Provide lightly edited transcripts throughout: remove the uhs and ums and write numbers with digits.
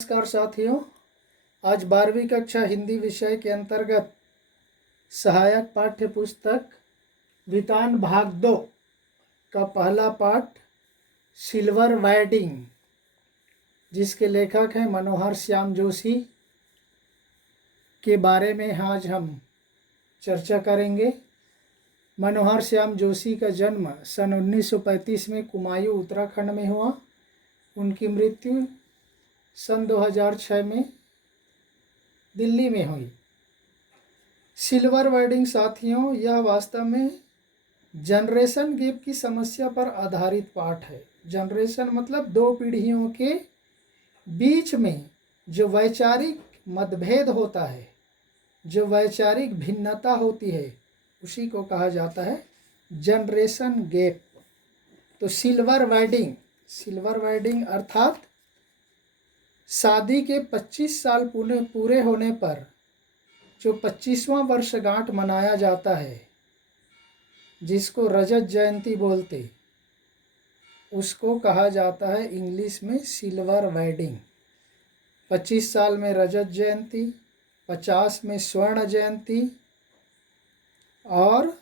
नमस्कार साथियों, आज 12वीं कक्षा हिंदी विषय के अंतर्गत सहायक पाठ्य पुस्तक वितान भाग 2 का पहला पाठ सिल्वर वेडिंग, जिसके लेखक हैं मनोहर श्याम जोशी, के बारे में आज हम चर्चा करेंगे। मनोहर श्याम जोशी का जन्म सन 1935 में कुमायूं उत्तराखंड में हुआ। उनकी मृत्यु सन 2006 में दिल्ली में हुई। सिल्वर वेडिंग साथियों, यह वास्तव में जनरेशन गैप की समस्या पर आधारित पाठ है। जनरेशन मतलब दो पीढ़ियों के बीच में जो वैचारिक मतभेद होता है, जो वैचारिक भिन्नता होती है, उसी को कहा जाता है जनरेशन गैप। तो सिल्वर वेडिंग अर्थात शादी के 25 साल पूरे होने पर जो 25वां वर्षगांठ मनाया जाता है, जिसको रजत जयंती बोलते, उसको कहा जाता है इंग्लिश में सिल्वर वेडिंग। 25 साल में रजत जयंती, 50 में स्वर्ण जयंती और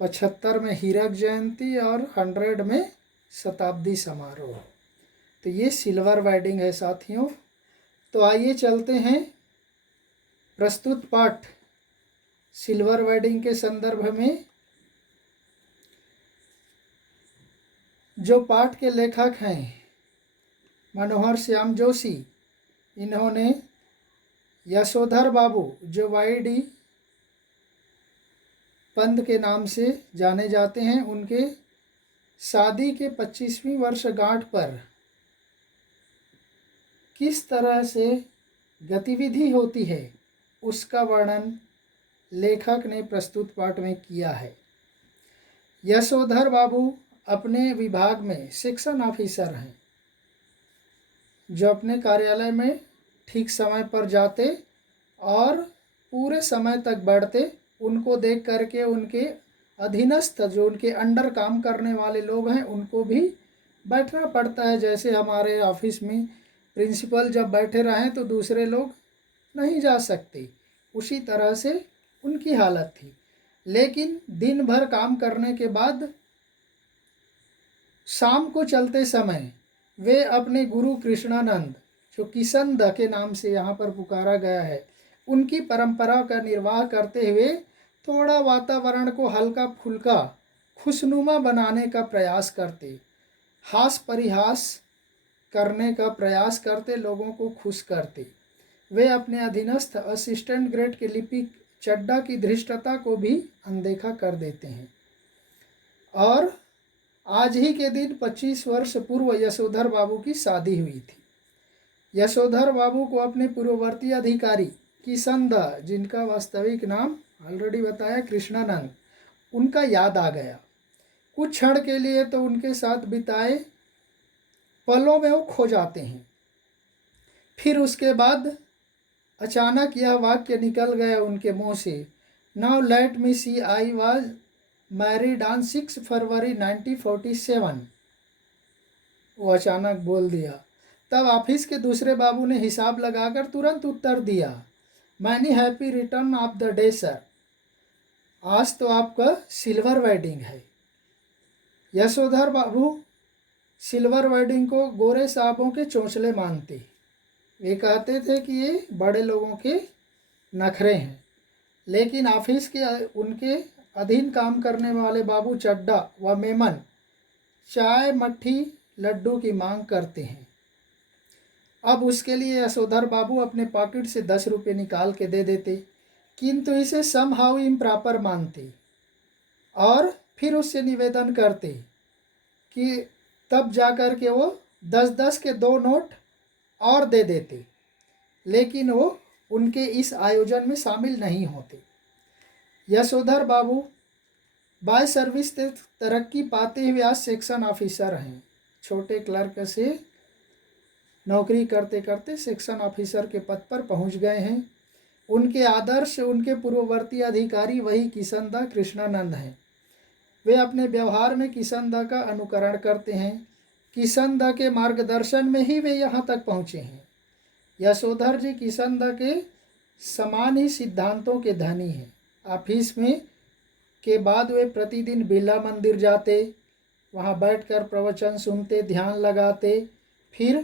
75 में हीरक जयंती और 100 में शताब्दी समारोह। तो ये सिल्वर वेडिंग है साथियों। तो आइए चलते हैं प्रस्तुत पाठ सिल्वर वेडिंग के संदर्भ में। जो पाठ के लेखक हैं मनोहर श्याम जोशी, इन्होंने यशोधर बाबू, जो वाई.डी. पंत के नाम से जाने जाते हैं, उनके शादी के 25वीं वर्षगांठ पर किस तरह से गतिविधि होती है, उसका वर्णन लेखक ने प्रस्तुत पाठ में किया है। यशोधर बाबू अपने विभाग में सेक्शन ऑफिसर हैं, जो अपने कार्यालय में ठीक समय पर जाते और पूरे समय तक बैठते। उनको देख करके उनके अधीनस्थ, जो उनके अंडर काम करने वाले लोग हैं, उनको भी बैठना पड़ता है। जैसे हमारे ऑफिस में प्रिंसिपल जब बैठे रहें तो दूसरे लोग नहीं जा सकते, उसी तरह से उनकी हालत थी। लेकिन दिन भर काम करने के बाद शाम को चलते समय वे अपने गुरु कृष्णानंद, जो किशन द के नाम से यहाँ पर पुकारा गया है, उनकी परंपरा का निर्वाह करते हुए थोड़ा वातावरण को हल्का फुल्का खुशनुमा बनाने का प्रयास करते, हास परिहास करने का प्रयास करते, लोगों को खुश करते। वे अपने अधीनस्थ असिस्टेंट ग्रेड के लिपिक चड्डा की धृष्टता को भी अनदेखा कर देते हैं। और आज ही के दिन 25 वर्ष पूर्व यशोधर बाबू की शादी हुई थी। यशोधर बाबू को अपने पूर्ववर्ती अधिकारी किशन द, जिनका वास्तविक नाम ऑलरेडी बताया कृष्णानंद, उनका याद आ गया। कुछ क्षण के लिए तो उनके साथ बिताए पलों में वो खो जाते हैं। फिर उसके बाद अचानक यह वाक्य निकल गया उनके मुंह से, now let me see, I was married on 6 February 1947। वो अचानक बोल दिया। तब ऑफिस के दूसरे बाबू ने हिसाब लगाकर तुरंत उत्तर दिया, many happy return of the day sir, आज तो आपका सिल्वर वेडिंग है। यशोधर बाबू सिल्वर वेडिंग को गोरे साहबों के चौंचले मानते। वे कहते थे कि ये बड़े लोगों के नखरे हैं। लेकिन ऑफिस के उनके अधीन काम करने वाले बाबू चड्डा व मेमन चाय, मट्ठी, लड्डू की मांग करते हैं। अब उसके लिए यशोधर बाबू अपने पॉकेट से 10 रुपये निकाल के दे देते, किंतु इसे समहाउ इम्प्रॉपर मानते और फिर उससे निवेदन करते कि तब जाकर के वो 10-10 के 2 नोट और दे देते। लेकिन वो उनके इस आयोजन में शामिल नहीं होते। यशोधर बाबू बाय सर्विस तरक्की पाते हुए आज सेक्शन ऑफिसर हैं। छोटे क्लर्क से नौकरी करते करते सेक्शन ऑफिसर के पद पर पहुंच गए हैं। उनके आदर्श, उनके पूर्ववर्ती अधिकारी वही किशन द कृष्णानंद हैं। वे अपने व्यवहार में किशन दा का अनुकरण करते हैं। किशनदा के मार्गदर्शन में ही वे यहाँ तक पहुँचे हैं। यशोधर जी किशनदा के समान ही सिद्धांतों के धनी हैं। ऑफिस में के बाद वे प्रतिदिन बिरला मंदिर जाते, वहाँ बैठकर प्रवचन सुनते, ध्यान लगाते, फिर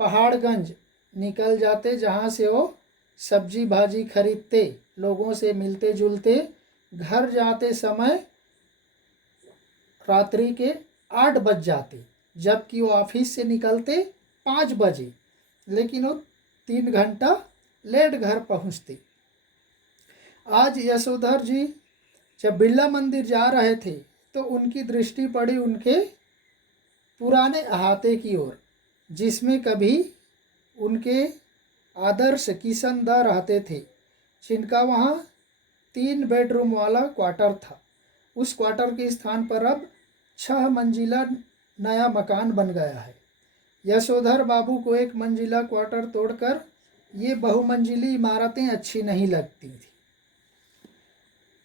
पहाड़गंज निकल जाते जहाँ से वो सब्जी भाजी खरीदते, लोगों से मिलते जुलते। घर जाते समय रात्रि के 8 बज जाते, जबकि वो ऑफिस से निकलते 5 बजे, लेकिन वो 3 घंटा लेट घर पहुँचते। आज यशोधर जी जब बिरला मंदिर जा रहे थे तो उनकी दृष्टि पड़ी उनके पुराने अहाते की ओर, जिसमें कभी उनके आदर्श किशनदा रहते थे, जिनका वहाँ 3 बेडरूम वाला क्वार्टर था। उस क्वार्टर के स्थान पर अब 6 मंजिला नया मकान बन गया है। यशोधर बाबू को 1 मंजिला क्वार्टर तोड़कर ये बहुमंजिली इमारतें अच्छी नहीं लगती थी,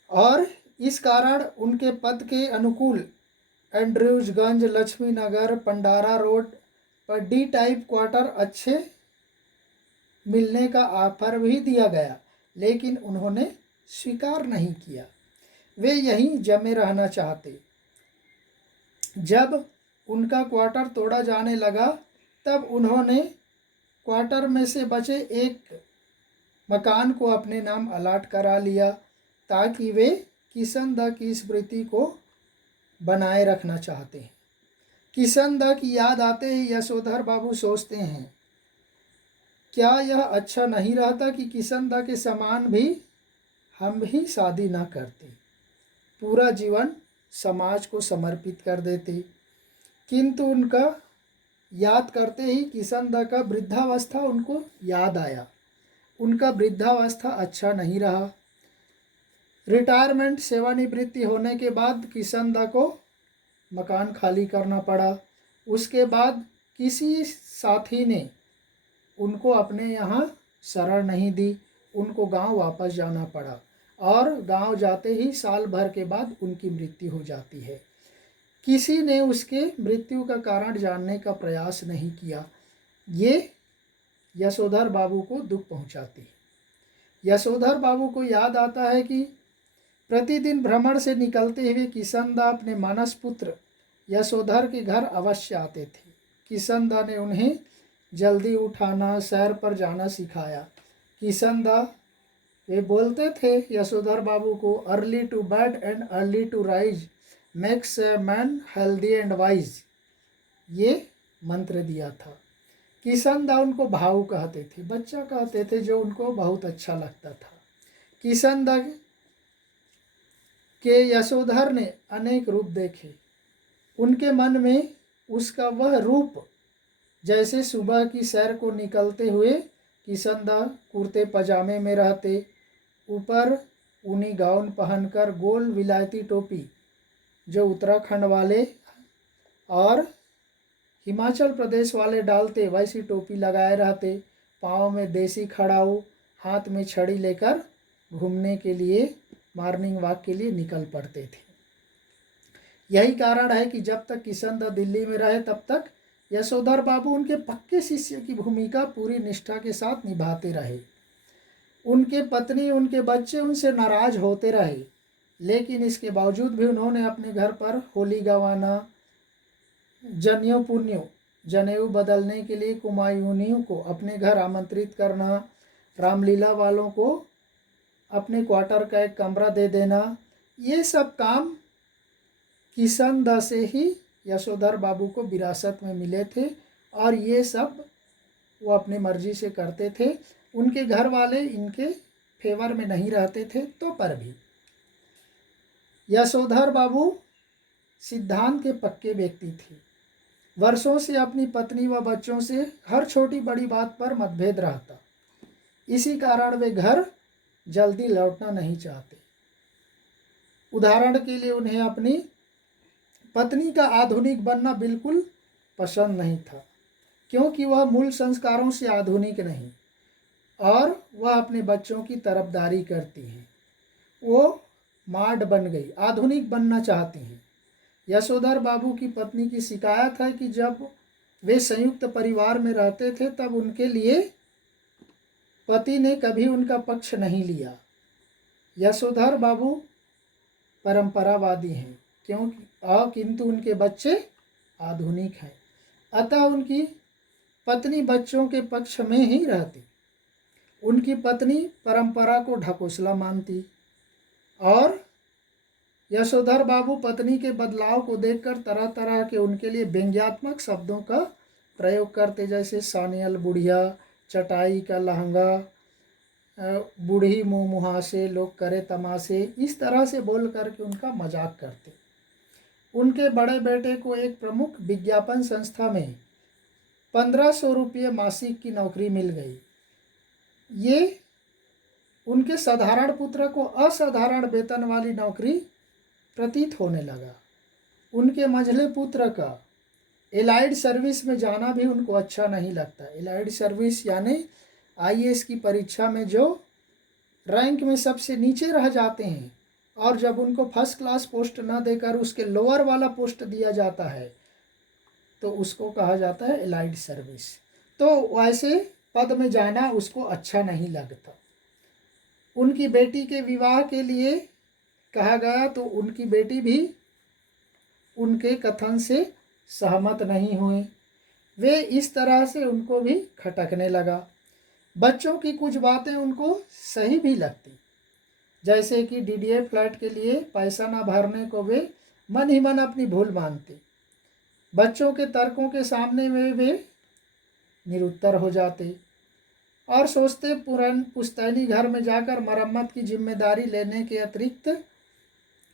और इस कारण उनके पद के अनुकूल एंड्रयूजगंज, लक्ष्मी नगर, पंडारा रोड पर डी टाइप क्वार्टर अच्छे मिलने का ऑफर भी दिया गया, लेकिन उन्होंने स्वीकार नहीं किया। वे यहीं जमे रहना चाहते। जब उनका क्वार्टर तोड़ा जाने लगा तब उन्होंने क्वार्टर में से बचे एक मकान को अपने नाम अलाट करा लिया, ताकि वे किशनदा की स्मृति को बनाए रखना चाहते हैं। किशनदा की याद आते ही यशोधर बाबू सोचते हैं, क्या यह अच्छा नहीं रहता कि किशनदा के समान भी हम भी शादी ना करते, पूरा जीवन समाज को समर्पित कर देते। किंतु उनका याद करते ही किशनदा का वृद्धावस्था उनको याद आया। उनका वृद्धावस्था अच्छा नहीं रहा। रिटायरमेंट, सेवानिवृत्ति होने के बाद किशनदा को मकान खाली करना पड़ा। उसके बाद किसी साथी ने उनको अपने यहाँ शरण नहीं दी, उनको गांव वापस जाना पड़ा, और गांव जाते ही साल भर के बाद उनकी मृत्यु हो जाती है। किसी ने उसके मृत्यु का कारण जानने का प्रयास नहीं किया। ये यशोधर बाबू को दुख पहुंचाती है। यशोधर बाबू को याद आता है कि प्रतिदिन भ्रमण से निकलते हुए किशनदा अपने मानस पुत्र यशोधर के घर अवश्य आते थे। किशनदा ने उन्हें जल्दी उठाना, सैर पर जाना सिखाया। किशनदा वे बोलते थे यशोधर बाबू को, early to bed and early to rise makes a man healthy and wise, ये मंत्र दिया था। किशनदा उनको भाऊ कहते थे, बच्चा कहते थे, जो उनको बहुत अच्छा लगता था। किशनदा के यशोधर ने अनेक रूप देखे। उनके मन में उसका वह रूप, जैसे सुबह की सैर को निकलते हुए किशनदा कुर्ते पजामे में रहते, ऊपर ऊनी गाउन पहनकर गोल विलायती टोपी जो उत्तराखंड वाले और हिमाचल प्रदेश वाले डालते वैसी टोपी लगाए रहते, पाँव में देसी खड़ाऊ, हाथ में छड़ी लेकर घूमने के लिए, मॉर्निंग वॉक के लिए निकल पड़ते थे। यही कारण है कि जब तक किशनदा दिल्ली में रहे तब तक यशोधर बाबू उनके पक्के शिष्य की भूमिका पूरी निष्ठा के साथ निभाते रहे। उनके पत्नी, उनके बच्चे उनसे नाराज होते रहे, लेकिन इसके बावजूद भी उन्होंने अपने घर पर होली गंवाना, जनेऊ बदलने के लिए कुमायूनियों को अपने घर आमंत्रित करना, रामलीला वालों को अपने क्वार्टर का एक कमरा दे देना, ये सब काम किशनदा से ही यशोधर बाबू को विरासत में मिले थे, और ये सब वो अपनी मर्जी से करते थे। उनके घर वाले इनके फेवर में नहीं रहते थे, तो पर भी यशोधर बाबू सिद्धांत के पक्के व्यक्ति थे। वर्षों से अपनी पत्नी व बच्चों से हर छोटी बड़ी बात पर मतभेद रहता, इसी कारण वे घर जल्दी लौटना नहीं चाहते। उदाहरण के लिए उन्हें अपनी पत्नी का आधुनिक बनना बिल्कुल पसंद नहीं था, क्योंकि वह मूल संस्कारों से आधुनिक नहीं, और वह अपने बच्चों की तरफदारी करती हैं। वो माड बन गई, आधुनिक बनना चाहती हैं। यशोधर बाबू की पत्नी की शिकायत है कि जब वे संयुक्त परिवार में रहते थे तब उनके लिए पति ने कभी उनका पक्ष नहीं लिया। यशोधर बाबू परंपरावादी हैं किंतु उनके बच्चे आधुनिक हैं, अतः उनकी पत्नी बच्चों के पक्ष में ही रहती। उनकी पत्नी परंपरा को ढकोसला मानती और यशोधर बाबू पत्नी के बदलाव को देखकर तरह तरह के उनके लिए व्यंग्यात्मक शब्दों का प्रयोग करते, जैसे सानियल बुढ़िया, चटाई का लहंगा, बूढ़ी मुँह मुहासे, लोग करे तमाशे, इस तरह से बोल करके उनका मजाक करते। उनके बड़े बेटे को एक प्रमुख विज्ञापन संस्था में 1500 रुपये मासिक की नौकरी मिल गई। ये उनके साधारण पुत्र को असाधारण वेतन वाली नौकरी प्रतीत होने लगा। उनके मंझले पुत्र का एलाइड सर्विस में जाना भी उनको अच्छा नहीं लगता। एलाइड सर्विस यानी आईएएस की परीक्षा में जो रैंक में सबसे नीचे रह जाते हैं और जब उनको फर्स्ट क्लास पोस्ट न देकर उसके लोअर वाला पोस्ट दिया जाता है तो उसको कहा जाता है एलाइड सर्विस। तो वैसे पद में जाना उसको अच्छा नहीं लगता। उनकी बेटी के विवाह के लिए कहा गया तो उनकी बेटी भी उनके कथन से सहमत नहीं हुए। वे इस तरह से उनको भी खटकने लगा। बच्चों की कुछ बातें उनको सही भी लगती, जैसे कि डीडीए फ्लैट के लिए पैसा न भरने को वे मन ही मन अपनी भूल मानते। बच्चों के तर्कों के सामने में वे निरुत्तर हो जाते और सोचते पुश्तैनी घर में जाकर मरम्मत की जिम्मेदारी लेने के अतिरिक्त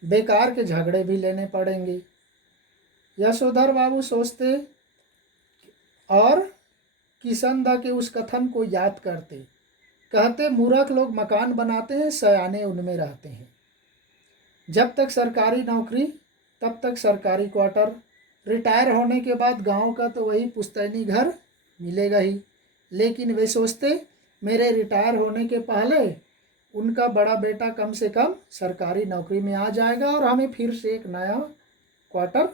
बेकार के झगड़े भी लेने पड़ेंगे। यशोधर बाबू सोचते और किशनदा के उस कथन को याद करते, कहते मूर्ख लोग मकान बनाते हैं, सयाने उनमें रहते हैं। जब तक सरकारी नौकरी तब तक सरकारी क्वार्टर, रिटायर होने के बाद गांव का तो वही पुश्तैनी घर मिलेगा ही। लेकिन वे सोचते मेरे रिटायर होने के पहले उनका बड़ा बेटा कम से कम सरकारी नौकरी में आ जाएगा और हमें फिर से एक नया क्वार्टर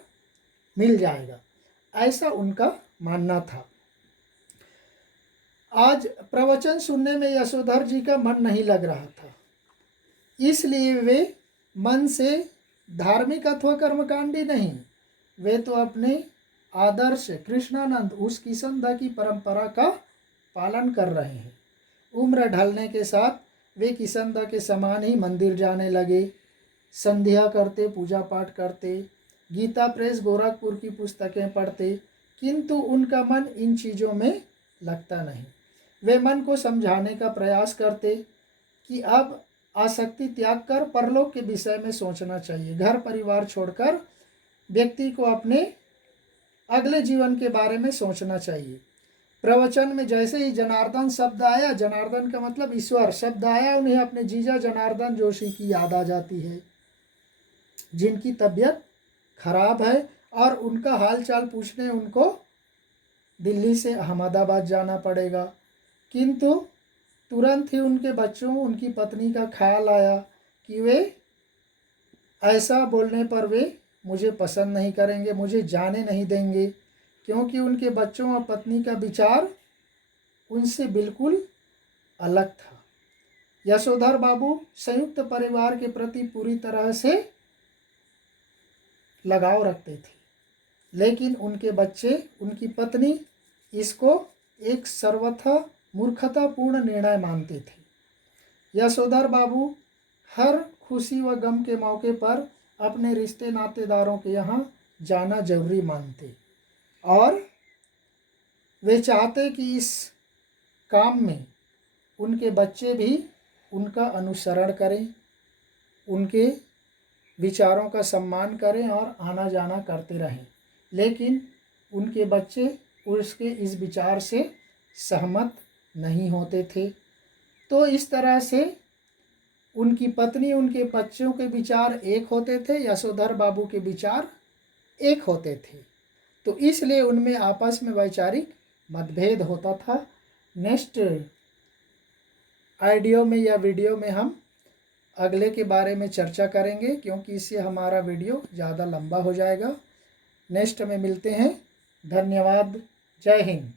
मिल जाएगा, ऐसा उनका मानना था। आज प्रवचन सुनने में यशोधर जी का मन नहीं लग रहा था, इसलिए वे मन से धार्मिक अथवा कर्मकांडी नहीं, वे तो अपने आदर्श कृष्णानंद उस किशनदा की परंपरा का पालन कर रहे हैं। उम्र ढलने के साथ वे किशनदा के समान ही मंदिर जाने लगे, संध्या करते, पूजा पाठ करते, गीता प्रेस गोरखपुर की पुस्तकें पढ़ते, किंतु उनका मन इन चीज़ों में लगता नहीं। वे मन को समझाने का प्रयास करते कि अब आसक्ति त्याग कर परलोक के विषय में सोचना चाहिए। घर परिवार छोड़कर व्यक्ति को अपने अगले जीवन के बारे में सोचना चाहिए। प्रवचन में जैसे ही जनार्दन शब्द आया, जनार्दन का मतलब ईश्वर शब्द आया, उन्हें अपने जीजा जनार्दन जोशी की याद आ जाती है, जिनकी तबीयत खराब है और उनका हालचाल पूछने उनको दिल्ली से अहमदाबाद जाना पड़ेगा। किंतु तुरंत ही उनके बच्चों, उनकी पत्नी का ख्याल आया कि वे ऐसा बोलने पर वे मुझे पसंद नहीं करेंगे, मुझे जाने नहीं देंगे, क्योंकि उनके बच्चों और पत्नी का विचार उनसे बिल्कुल अलग था। यशोधर बाबू संयुक्त परिवार के प्रति पूरी तरह से लगाव रखते थे, लेकिन उनके बच्चे, उनकी पत्नी इसको एक सर्वथा मूर्खतापूर्ण निर्णय मानते थे। यशोधर बाबू हर खुशी व गम के मौके पर अपने रिश्ते नातेदारों के यहाँ जाना जरूरी मानते और वे चाहते कि इस काम में उनके बच्चे भी उनका अनुसरण करें, उनके विचारों का सम्मान करें और आना जाना करते रहें। लेकिन उनके बच्चे उसके इस विचार से सहमत नहीं होते थे। तो इस तरह से उनकी पत्नी, उनके बच्चों के विचार एक होते थे, यशोधर बाबू के विचार एक होते थे, तो इसलिए उनमें आपस में वैचारिक मतभेद होता था। नेक्स्ट ऑडियो में या वीडियो में हम अगले के बारे में चर्चा करेंगे, क्योंकि इससे हमारा वीडियो ज़्यादा लंबा हो जाएगा। नेक्स्ट में मिलते हैं। धन्यवाद। जय हिंद।